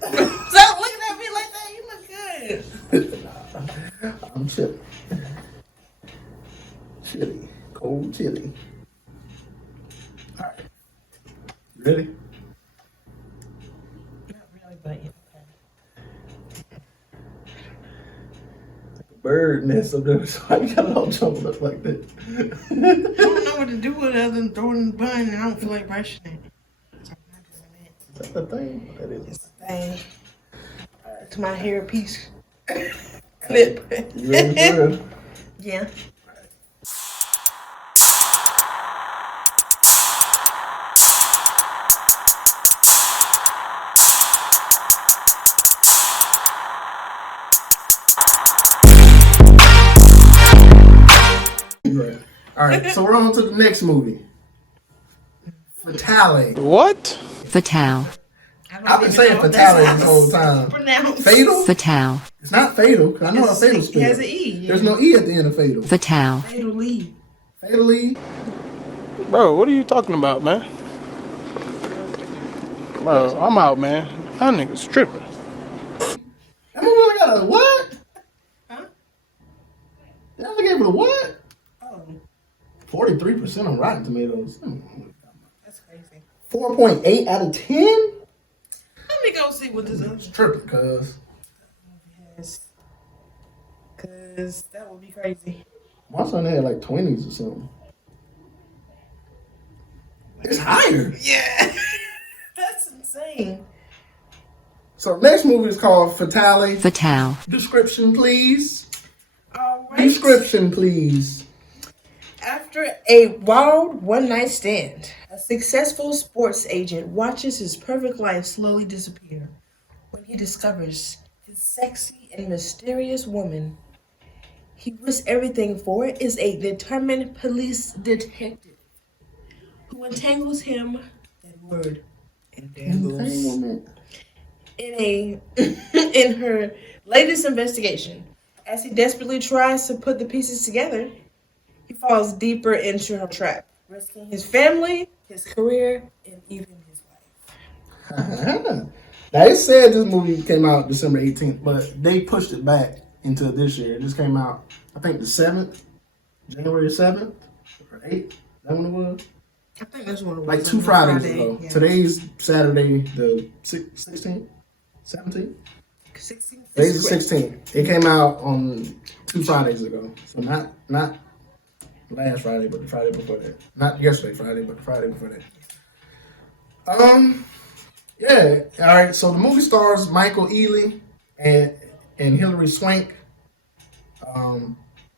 Stop looking at me like that. You look good. I'm chilly. Chili. Cold chili. All right. You ready? Not really, but yeah. Bird nest up there. So why you got it all jumbled up like that? I don't know what to do with it other than throwing in the bun, and I don't feel like brushing it. So I'm not doing it. Is that the thing? That is. It's a thing. It's my hairpiece clip. You ready for real? Yeah. Right. All right, so we're on to the next movie. Fatale. What? Fatale. I've been saying Fatale this whole time. Fatal? Fatale. It's not fatal, because I know how fatal It spelled. has an E. Yeah. There's no E at the end of fatal. Fatale. Fatally. Fatally. Bro, what are you talking about, man? Bro, I'm out, man. That nigga's tripping. That movie only got a what? Huh? They only gave it a what? Oh, 43% on Rotten Tomatoes. that's crazy. 4.8 out of 10? Let me go see what this It's is. tripping, cuz. Because that would be crazy. My son had like 20s or something. It's higher. Yeah. That's insane. So next movie is called Fatale. Fatale. Description, please. All right. Description, please. After a wild one-night stand, a successful sports agent watches his perfect life slowly disappear when he discovers his sexy and mysterious woman he risks everything for is a determined police detective who entangles him, that word, entangles, Entanglement. in her latest investigation. As he desperately tries to put the pieces together, he falls deeper into her trap, risking his family, his career, and even his life. Now it said this movie came out December 18th, but they pushed it back into this year. It just came out, I think, the 7th, January 7th or 8th. Is that when it was? I think that's what it was. Like 2 Fridays ago. Yeah. Today's Saturday, the 16th, 17th. 16th. Today's the 16th. It came out on 2 Fridays ago, so not last Friday, but the Friday before that. Not yesterday Friday, but the Friday before that. Yeah. All right. So the movie stars Michael Ealy and Hilary Swank.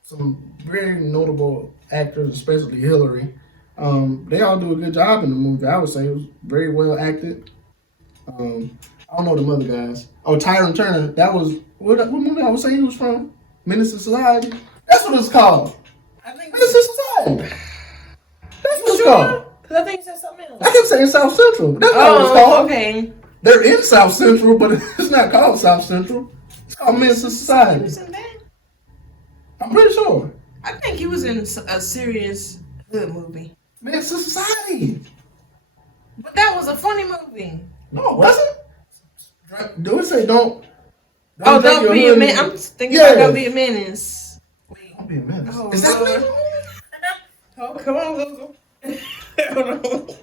Some very notable actors, especially Hillary. They all do a good job in the movie. I would say it was very well acted. I don't know them other guys. Oh, Tyron Turner. That was what movie I was saying he was from? Menace to Society. That's what it's called. I think Menace to Society. That's what it's called. Because I think you said something else. I kept saying South Central. But that's not what it's called. Okay. They're in South Central, but it's not called South Central. It's called Menace to He Society. was in that? I'm pretty sure. I think he was in a serious hood movie. Menace to Society. But that was a funny movie. No, it wasn't. Do it say don't? Oh, take Don't your Be a hood Man. and- I'm thinking Yeah. about Don't Be a Menace. Wait. Don't be a menace. Oh, Is that the name Lord. of the movie? Oh, come on, Google. Hold on.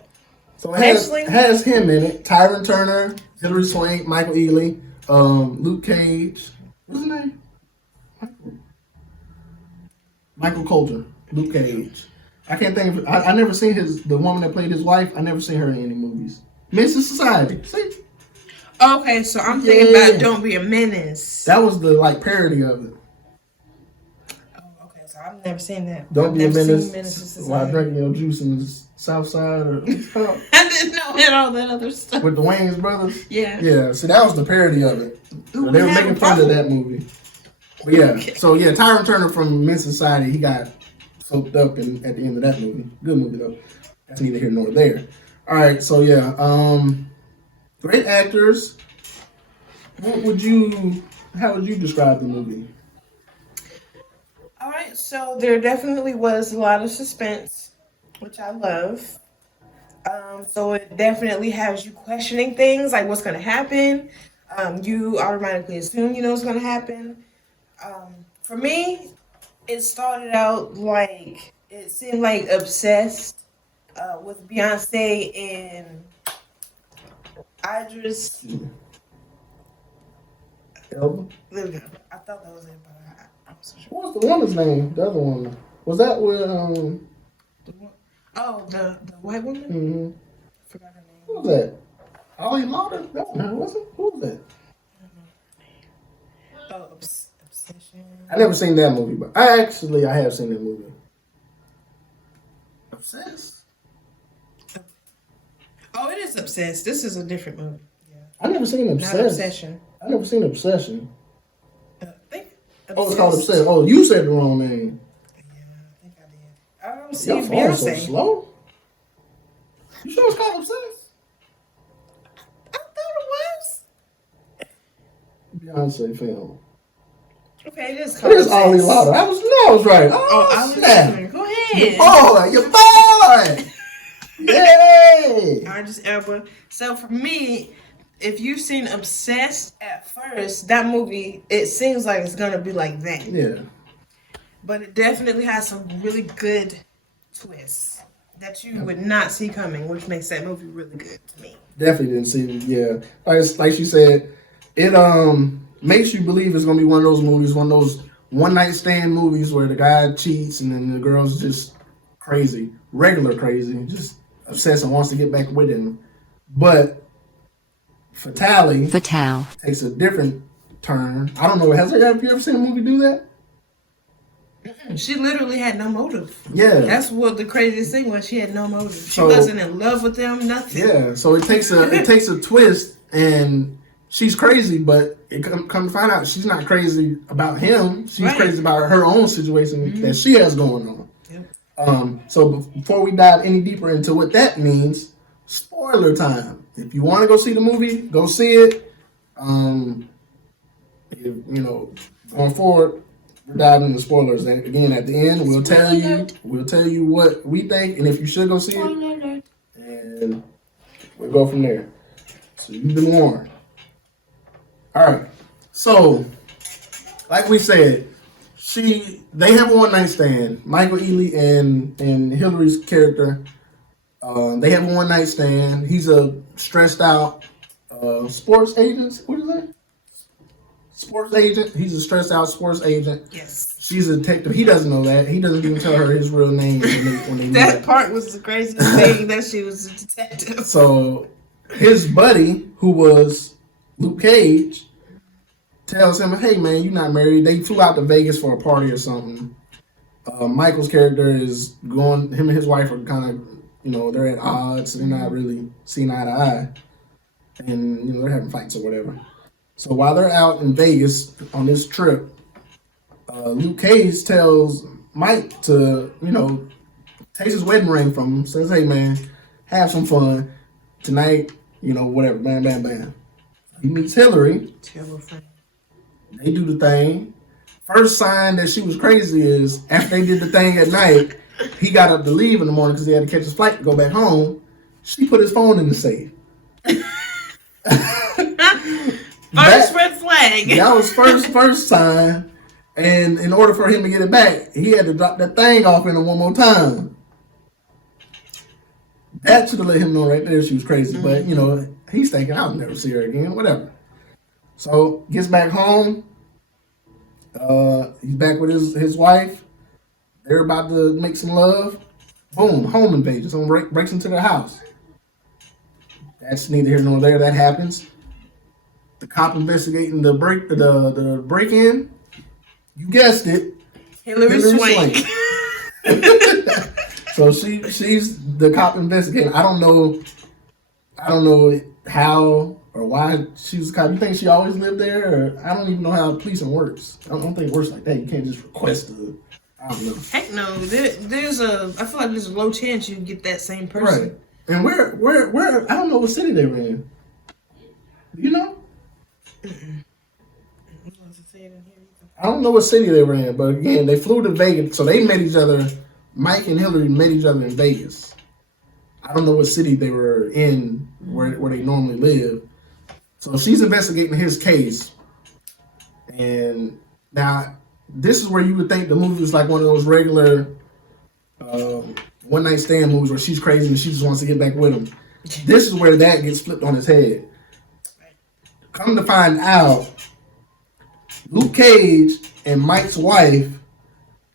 So it has, Actually- has him in it. Tyron Turner, Hilary Swank, Michael Ealy, Luke Cage. What's his name? Michael Coulter. Luke Cage. I can't think of. I never seen the woman that played his wife. I never seen her in any movies. Mrs. Society. See, Okay, so I'm thinking Yeah. about Don't Be a Menace. that was the parody of it. Oh, okay, so I've never seen that. Don't I've be a never menace seen Menace to while Society. drinking your juice in the South Side or what's it called? I didn't know and all that other stuff. With the Wayans brothers. Yeah. Yeah, see, that was the parody of it. Ooh, So they were we have making a fun of problem. that movie. But yeah, so yeah, Tyron Turner from Men's Society, he got soaked up at the end of that movie. Good movie though. That's neither here nor there. All right, so yeah, great actors. How would you describe the movie? All right, so there definitely was a lot of suspense, which I love. So it definitely has you questioning things like what's going to happen. You automatically assume you know what's gonna happen. For me, it started out like it seemed like obsessed with Beyonce and Idris. Elba. There we go. I thought that was it, but I wasn't sure. What was the woman's name? The other one. Was that with The one, oh, the white woman. mm-hmm. Forgot her name. Who was that? Ollie Lauder? That wasn't her, was it? Who was that? Oh, obsession. I never seen that movie, but I have seen that movie. Obsessed? Oh, it is obsessed. This is a different movie. Yeah. I never seen Obsessed. Not Obsession. I never seen Obsession. I think Oh, it's called Obsessed. Oh, you said the wrong name. Yeah, I think I did. I don't see Y'all falling so Beyonce. slow. You sure it's called Obsessed? I thought it was. Beyonce film. Okay, it is It called is Ollie Obsessed. Lauder. I was right. Oh, Oh, Ollie snap. Lauder. Go Your ahead. boy. Yay. Idris Elba. So for me, if you've seen Obsessed at first, that movie, it seems like it's gonna be like that. Yeah. But it definitely has some really good twists that you would not see coming, which makes that movie really good to me. Definitely didn't see it. Yeah. Like she said, it makes you believe it's gonna be one of those movies, one of those one night stand movies where the guy cheats and then the girl's just crazy, regular crazy, just obsessed and wants to get back with him. But Fatale takes a different turn. I don't know. Have you ever seen a movie do that? She literally had no motive. Yeah. That's what the craziest thing was. She had no motive. She So- wasn't in love with them, nothing. Yeah. So it takes a twist, and she's crazy, but it come to find out she's not crazy about him. She's Right. crazy about her own situation that she has going on. Yep. So before we dive any deeper into what that means, spoiler time. If you want to go see the movie, go see it. Going forward, we're diving into spoilers. And again, at the end, we'll tell you what we think and if you should go see it, and we'll go from there. So you've been warned. All right. So, like we said, they have a one night stand. Michael Ealy and Hillary's character, they have a one night stand. He's a stressed out sports agent. What is that? Sports agent. He's a stressed out sports agent. Yes. She's a detective. He doesn't know that. He doesn't even tell her his real name when they meet That up. part was the craziest thing, that she was a detective. So his buddy, who was Luke Cage, tells him, "Hey man, you're not married." They flew out to Vegas for a party or something. Michael's character is going. Him and his wife are kind of, they're at odds. They're not really seeing eye to eye, and they're having fights or whatever. So while they're out in Vegas on this trip, Luke Cage tells Mike to, takes his wedding ring from him. Says, "Hey man, have some fun tonight. Whatever. Bam, bam, bam." He meets Hillary. Terrible friend. They do the thing. First sign that she was crazy is after they did the thing at night, he got up to leave in the morning because he had to catch his flight to go back home. She put his phone in the safe. First red flag. That was first sign. And in order for him to get it back, he had to drop that thing off in her one more time. That should have let him know right there she was crazy. But, he's thinking, I'll never see her again, whatever. So, gets back home. He's back with his wife. They're about to make some love. Boom, home invasion. Someone breaks into their house. That's neither here nor there. That happens. The cop investigating the break-in. You guessed it. Hillary Swank. So she's the cop investigating. I don't know how or why she was a cop. You think she always lived there? Or I don't even know how policing works. I don't think it works like that. You can't just request I don't know. Heck no. I feel like there's a low chance you get that same person. Right. And where I don't know what city they were in. Do you know? I don't know what city they were in, but again, they flew to Vegas, so they met each other. Mike and Hillary met each other in Vegas. I don't know what city they were in, where they normally live. So she's investigating his case, and now this is where you would think the movie was like one of those regular one night stand movies where she's crazy and she just wants to get back with him. This is where that gets flipped on his head. Come to find out, Luke Cage and Mike's wife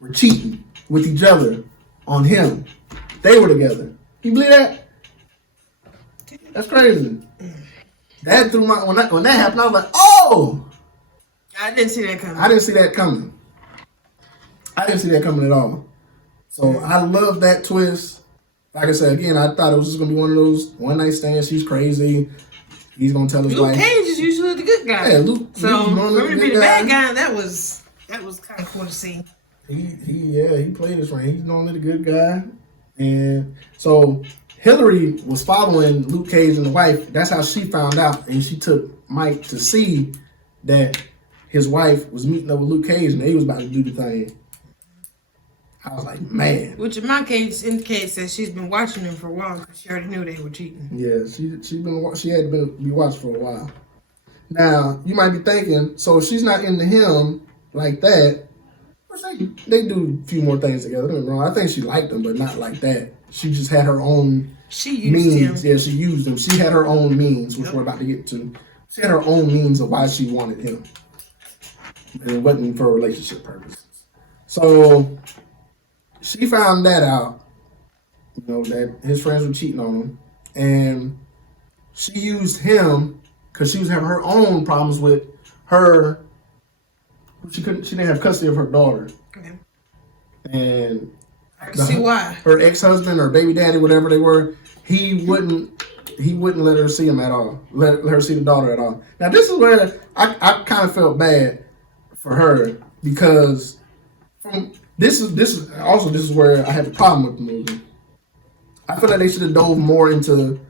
were cheating with each other on him. They were together. You believe that? That's crazy. That threw my when that happened, I was like, oh! I didn't see that coming. I didn't see that coming. I didn't see that coming at all. So I love that twist. Like I said, again, I thought it was just gonna be one of those one night stands. She's crazy. He's gonna tell his Luke wife. Cage is usually the good guy. Yeah, Luke. So Luke's for him to be the bad guy, that was kind of cool to see. He played his right. He's normally the good guy, and so Hillary was following Luke Cage and the wife. That's how she found out, and she took Mike to see that his wife was meeting up with Luke Cage, and they was about to do the thing. I was like, man. Which in my case indicates that she's been watching them for a while because she already knew they were cheating. Yeah, she had been be watched for a while. Now you might be thinking, so if she's not into him like that, they do a few more things together. Don't get me wrong. I think she liked him, but not like that. She just had her own means. Yeah, she used him. She had her own means, which we're about to get to. She had her own means of why she wanted him. And it wasn't for relationship purposes. So she found that out, that his friends were cheating on him. And she used him because she was having her own problems with her. She didn't have custody of her daughter. Okay. And I can see why. Her ex-husband or baby daddy, whatever they were, he wouldn't let her see him at all. Let her see the daughter at all. Now this is where I kind of felt bad for her because this is where I had the problem with the movie. I feel like they should have dove more into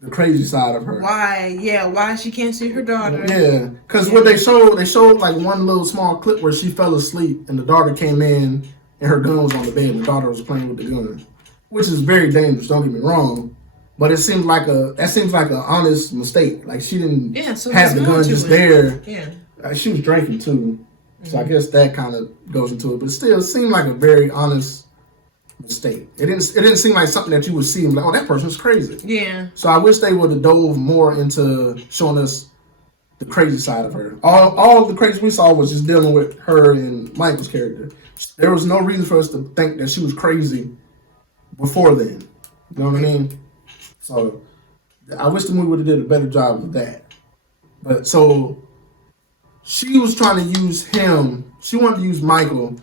the crazy side of her. Why? Yeah, why she can't see her daughter? Yeah, because what they showed like one little small clip where she fell asleep and the daughter came in and her gun was on the bed and the daughter was playing with the gun, which is very dangerous. Don't get me wrong, but it seems like an honest mistake. Like she didn't have the gun just there. Yeah, she was drinking too, so I guess that kind of goes into it. But still, it seemed like a very honest mistake. It didn't seem like something that you would see and be like, oh, that person's crazy. Yeah. So I wish they would have dove more into showing us the crazy side of her. All the crazy we saw was just dealing with her and Michael's character. There was no reason for us to think that she was crazy before then. You know what I mean? So I wish the movie would have did a better job of that. But so she was trying to use him. She wanted to use Michael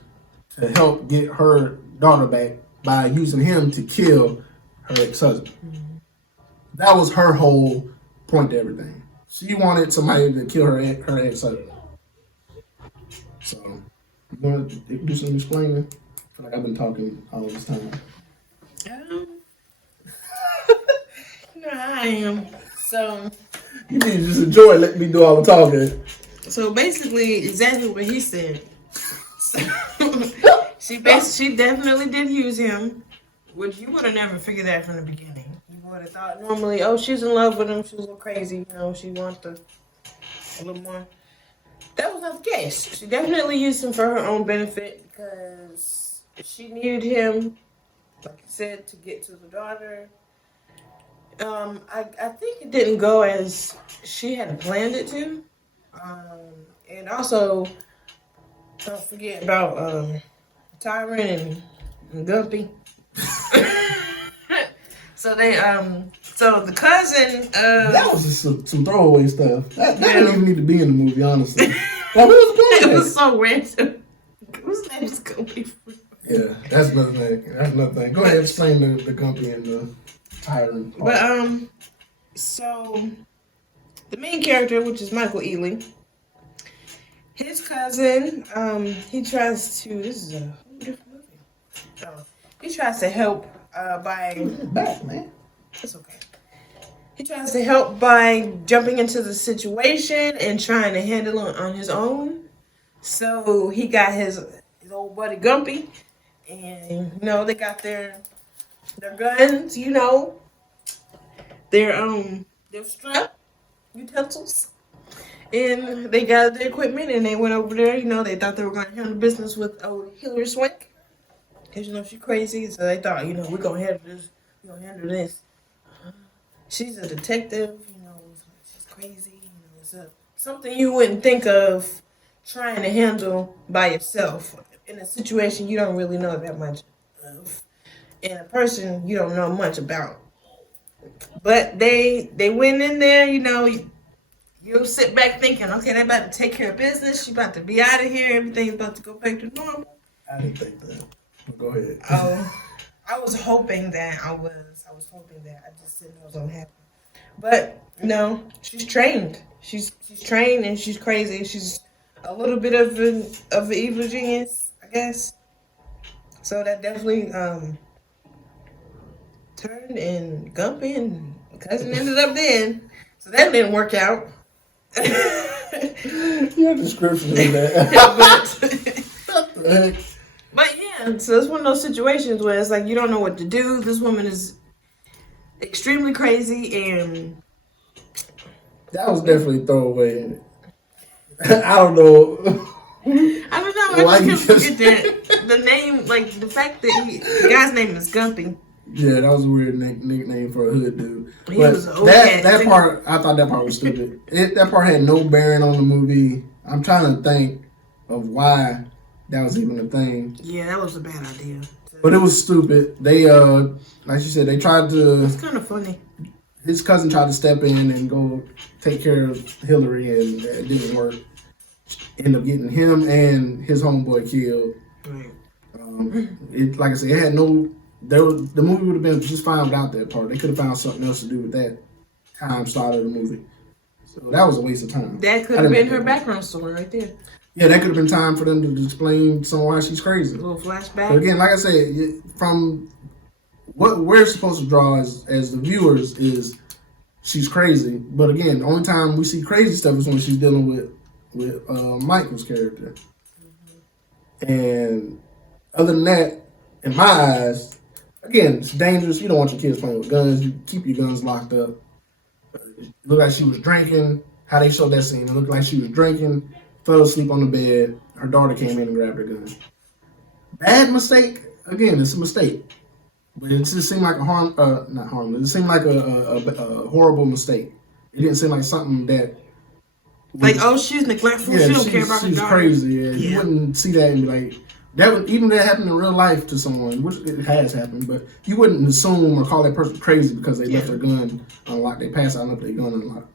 to help get her daughter back by using him to kill her ex-husband. Mm-hmm. That was her whole point to everything. She wanted somebody to kill her ex-husband. So, you want to do some explaining? I feel like I've been talking all this time. You know how I am. So you need to just enjoy letting me do all the talking. So basically, exactly what he said. She definitely did use him, which you would have never figured that from the beginning. You would have thought normally, oh, she's in love with him, she's a little crazy, she wants a little more. That was not the case. She definitely used him for her own benefit because she needed him, like I said, to get to the daughter. I think it didn't go as she had planned it to. And also, don't forget about Tyron and Gumpy. So the cousin. That was just some throwaway stuff. That didn't even need to be in the movie, honestly. Like, what was the point? It was so random. Whose name is Gumpy? Yeah, that's another thing. Go ahead, explain the Gumpy and the Tyron. But so the main character, which is Michael Ealy. His cousin, he tries to. This is a whole different movie. He tries to help by. Back, man. That's okay. He tries to help by jumping into the situation and trying to handle it on his own. So he got his old buddy Gumpy, and they got their guns. They're strapped. utensils. And they gathered the equipment and they went over there. They thought they were going to handle business with Hillary Swank. Because, she's crazy. So they thought, we're going to handle this. We're going to handle this. She's a detective. She's crazy. It's something you wouldn't think of trying to handle by yourself in a situation you don't really know that much of. And a person you don't know much about. But they went in there, you'll sit back thinking, okay, they're about to take care of business. She about to be out of here. Everything's about to go back to normal. I didn't think that. But go ahead. I was hoping that. I was hoping that. I just didn't know it was gonna happen. But no, she's trained. She's trained and she's crazy. She's a little bit of an evil genius, I guess. So that definitely turned and Gumpy and cousin ended up dead. So that didn't work out. Your description of that. What the heck? But yeah, so it's one of those situations where it's like you don't know what to do. This woman is extremely crazy and That was definitely a throwaway. I don't know. I don't know. I just can't forget that the name, like the fact that the guy's name is Gumpy. Yeah, that was a weird nickname for a hood dude. He But was an old that cat. part, I thought that part was stupid. That part had no bearing on the movie. I'm trying to think of why that was even a thing. Yeah, that was a bad idea. But it was stupid. They, like you said, they tried to. It's kind of funny. His cousin tried to step in and go take care of Hillary, and it didn't work. Ended up getting him and his homeboy killed. Right. Like I said, it had no. The movie would have been just fine without that part. They could have found something else to do with that time slot of the movie. So that was a waste of time. That could have been her background story right there. Yeah, that could have been time for them to explain why she's crazy. A little flashback. But again, like I said, from what we're supposed to draw as the viewers is she's crazy. But again, the only time we see crazy stuff is when she's dealing with Michael's character. Mm-hmm. And other than that, in my eyes, again, it's dangerous. You don't want your kids playing with guns. You keep your guns locked up. It looked like she was drinking. How they showed that scene, it looked like she was drinking, fell asleep on the bed. Her daughter came in and grabbed her gun. Bad mistake. Again, it's a mistake. But it just seemed like not harmless. It seemed like a horrible mistake. It didn't seem like something that. Like, she's neglectful. Yeah, she don't care about her daughter. She's crazy. Yeah. Yeah. You wouldn't see that and be like, even that happened in real life to someone, which it has happened, but you wouldn't assume or call that person crazy because they left their gun unlocked. They passed out and left their gun unlocked.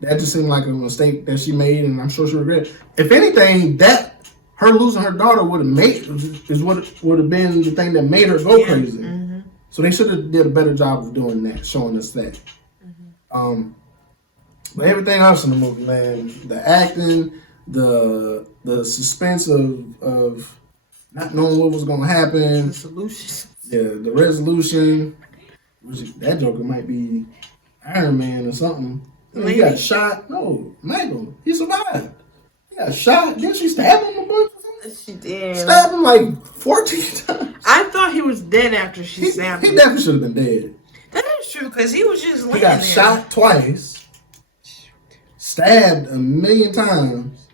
That just seemed like a mistake that she made, and I'm sure she regretted. If anything, that her losing her daughter would have been the thing that made her go crazy. Mm-hmm. So they should have did a better job of doing that, showing us that. Mm-hmm. But everything else in the movie, man, the acting, the suspense of not knowing what was gonna happen, The solution. yeah, the resolution. That Joker might be Iron Man or something. He got shot. No, Michael, he survived. He got shot. Didn't she stab him a bunch or something? She did. Stabbed him like 14 times. I thought he was dead after she stabbed him. He definitely should have been dead. That is true, because he was just laying He got there. shot twice, stabbed a million times,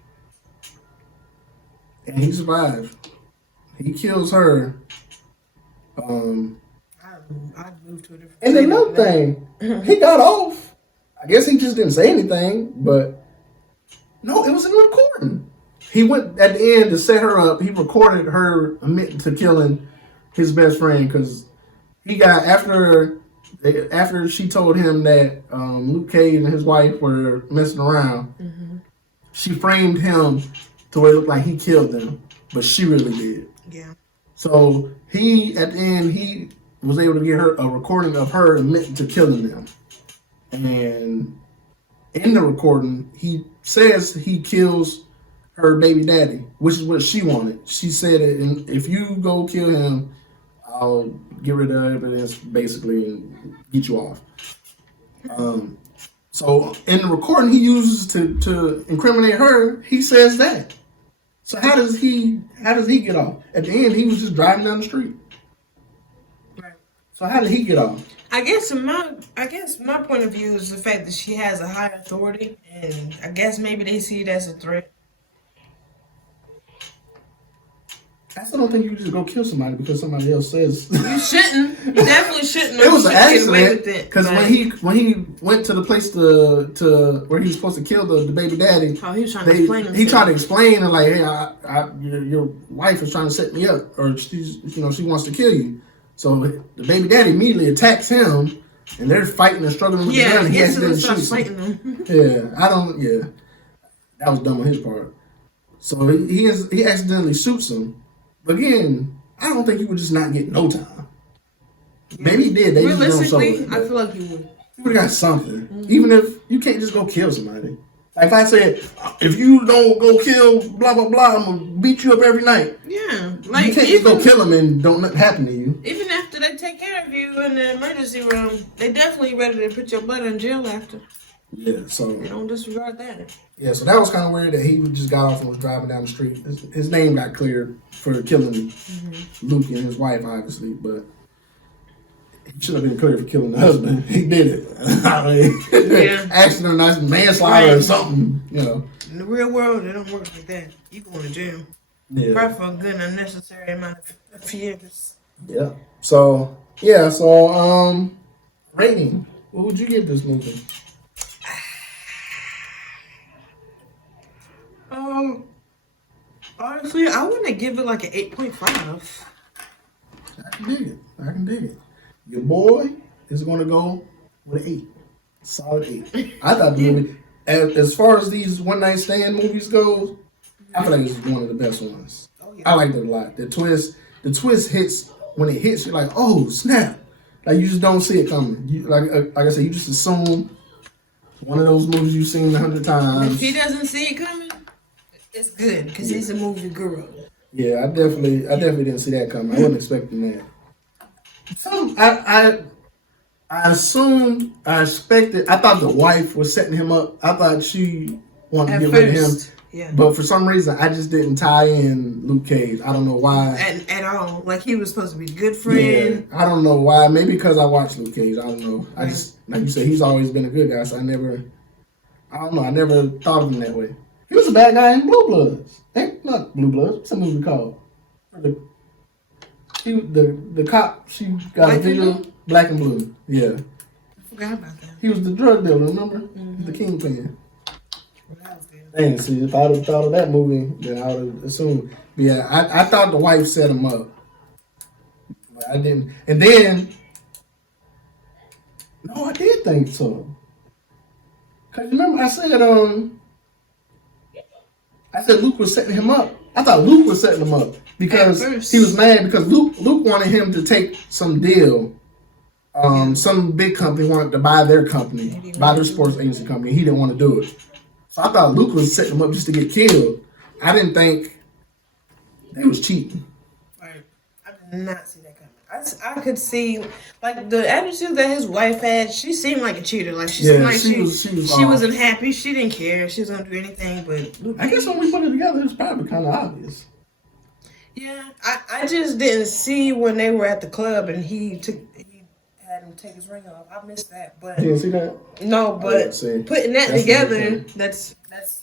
and he survived. He kills her. I'd move to a different. And another thing, he got off. I guess he just didn't say anything, but no, it was in the recording. He went at the end to set her up. He recorded her admitting to killing his best friend because he got after she told him that Luke Cage and his wife were messing around. Mm-hmm. She framed him to where it looked like he killed them, but she really did. Yeah. So he at the end he was able to get her a recording of her admitting to killing them. And in the recording, he says he kills her baby daddy, which is what she wanted. She said, if you go kill him, I'll get rid of evidence, basically, and get you off. So in the recording he uses to incriminate her, he says that. So how does he get off? At the end, he was just driving down the street. Right. So how did he get off? I guess my point of view is the fact that she has a high authority, and I guess maybe they see it as a threat. I still don't think you can just go kill somebody because somebody else says. You shouldn't. You definitely shouldn't. It was an Get away accident with it. because when he went to the place to where he was supposed to kill the baby daddy, Oh, he was trying to explain himself. he tried to explain and like, hey, your wife is trying to set me up, or she wants to kill you. So the baby daddy immediately attacks him, and they're fighting and struggling with the gun. And he accidentally shoots fighting them. Yeah, that was dumb on his part. So he accidentally shoots him. But again, I don't think he would just not get no time. Maybe he did. They Realistically, I feel like he would. He would have got something. Mm-hmm. Even if you can't just go kill somebody. Like if I said, if you don't go kill blah blah blah, I'm gonna beat you up every night. Yeah, like you can't just go kill them and don't nothing happen to you. Even after they take care of you in the emergency room, they definitely ready to put your butt in jail after. Yeah, so they don't disregard that. Yeah, so that was kind of weird that he just got off and was driving down the street. His name got cleared for killing Luke and his wife, obviously, but he should have been cleared for killing the husband. He did it. I mean, accident or manslaughter or something, you know. In the real world, it don't work like that. You going to jail. Yeah. Probably for a good unnecessary amount of years. Yeah. So rating. What would you give this movie? Honestly, I want to give it like an 8.5. I can dig it. Your boy is going to go with an 8. Solid 8. I thought the movie, as far as these one night stand movies go, I feel like it's one of the best ones. Oh, yeah. I liked it a lot. The twist hits, when it hits, you're like, oh, snap. Like, you just don't see it coming. You, like I said, you just assume one of those movies you've seen 100 times. If he doesn't see it coming, it's good because he's a movie guru. Yeah, I definitely didn't see that coming. I wasn't expecting that. I expected. I thought the wife was setting him up. I thought she wanted to get rid of him. Yeah. But for some reason, I just didn't tie in Luke Cage. I don't know why. At all. Like he was supposed to be a good friend. Yeah, I don't know why. Maybe because I watched Luke Cage. I don't know. I just, like you said, he's always been a good guy. So I never thought of him that way. He was a bad guy in Blue Bloods. Not Blue Bloods. What's that movie called? The cop, she got Black a video. Black and Blue. Yeah. I forgot about that. He was the drug dealer, remember? Mm-hmm. The kingpin. Well, that was good. Dang, see, if I would have thought of that movie, then I would have assumed. But yeah, I thought the wife set him up. But I didn't. And then, no, I did think so. Because remember, I said Luke was setting him up. I thought Luke was setting him up because he was mad because Luke wanted him to take some deal. Some big company wanted to buy their company, buy their sports agency company. He didn't want to do it. So I thought Luke was setting him up just to get killed. I didn't think they was cheating. Right. I did not see that coming. I could see, like, the attitude that his wife had. She seemed like a cheater. Like, she seemed like she wasn't happy. She didn't care. She was going to do anything. But Luke, I guess when we put it together, it's probably kind of obvious. Yeah. I just didn't see when they were at the club and he had him take his ring off. I missed that. But you didn't see that? No, but putting that together, that's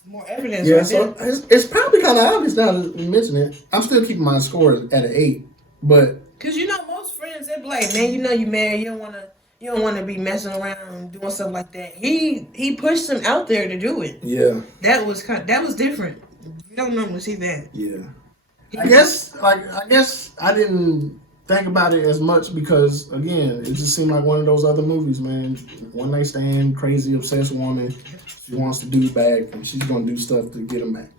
more evidence. Yeah, right so there. it's probably kind of obvious now that you mention it. I'm still keeping my score at an 8, but because most friends they be like, man, you married, you don't want to be messing around and doing stuff like that. He pushed him out there to do it. Yeah, that was different. You don't normally see that. Yeah, I guess I didn't think about it as much because again, it just seemed like one of those other movies, man. One night stand, crazy obsessed woman. She wants the dude back, and she's gonna do stuff to get him back.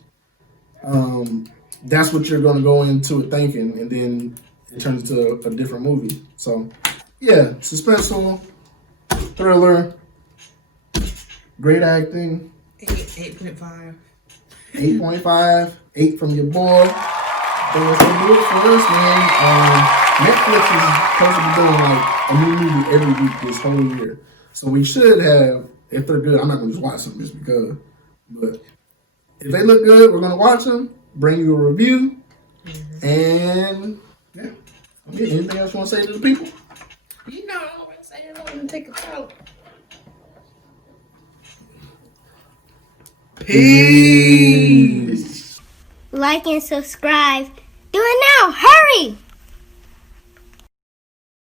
That's what you're gonna go into it thinking, and then it turns into a different movie. So, yeah, suspenseful, thriller, great acting. 8.5. 8.5. 8 from your boy. I think that's gonna do it for us, man. Netflix is supposed to be doing like a new movie every week this whole year. So we should have, if they're good, I'm not gonna just watch them just because. But if they look good, we're gonna watch them, bring you a review, and yeah. Okay, anything else you want to say to the people? I always say didn't let him take it out. Peace. Like and subscribe. Do it now. Hurry!